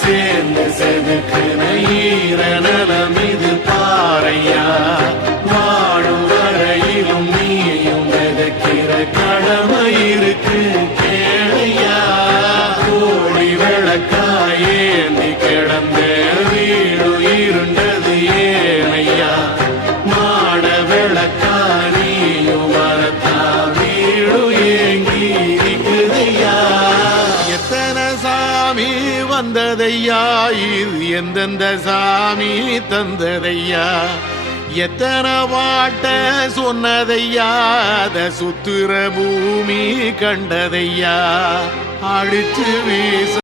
சேர்ந்து செதுக்குன ஈரநலம் இது பாறையா. வாழும் வரையிலும் நீயும் விதைக்கிற கடமை இருக்கு கேளையா. கோடி விளக்காயேந்தி கிடந்த வீடு இருண்டது ஏனையா. மாட விளக்கா நீயும் வரத்தா வீடு ஏங்கி இருக்குதையா. எத்தனை சாமி வந்ததையா, இது எந்தெந்த சாமி தந்ததையா. எத்தனை பாட்ட சொன்னதையா, அத சுத்துற பூமி கண்டதையா. அடிச்சு வீச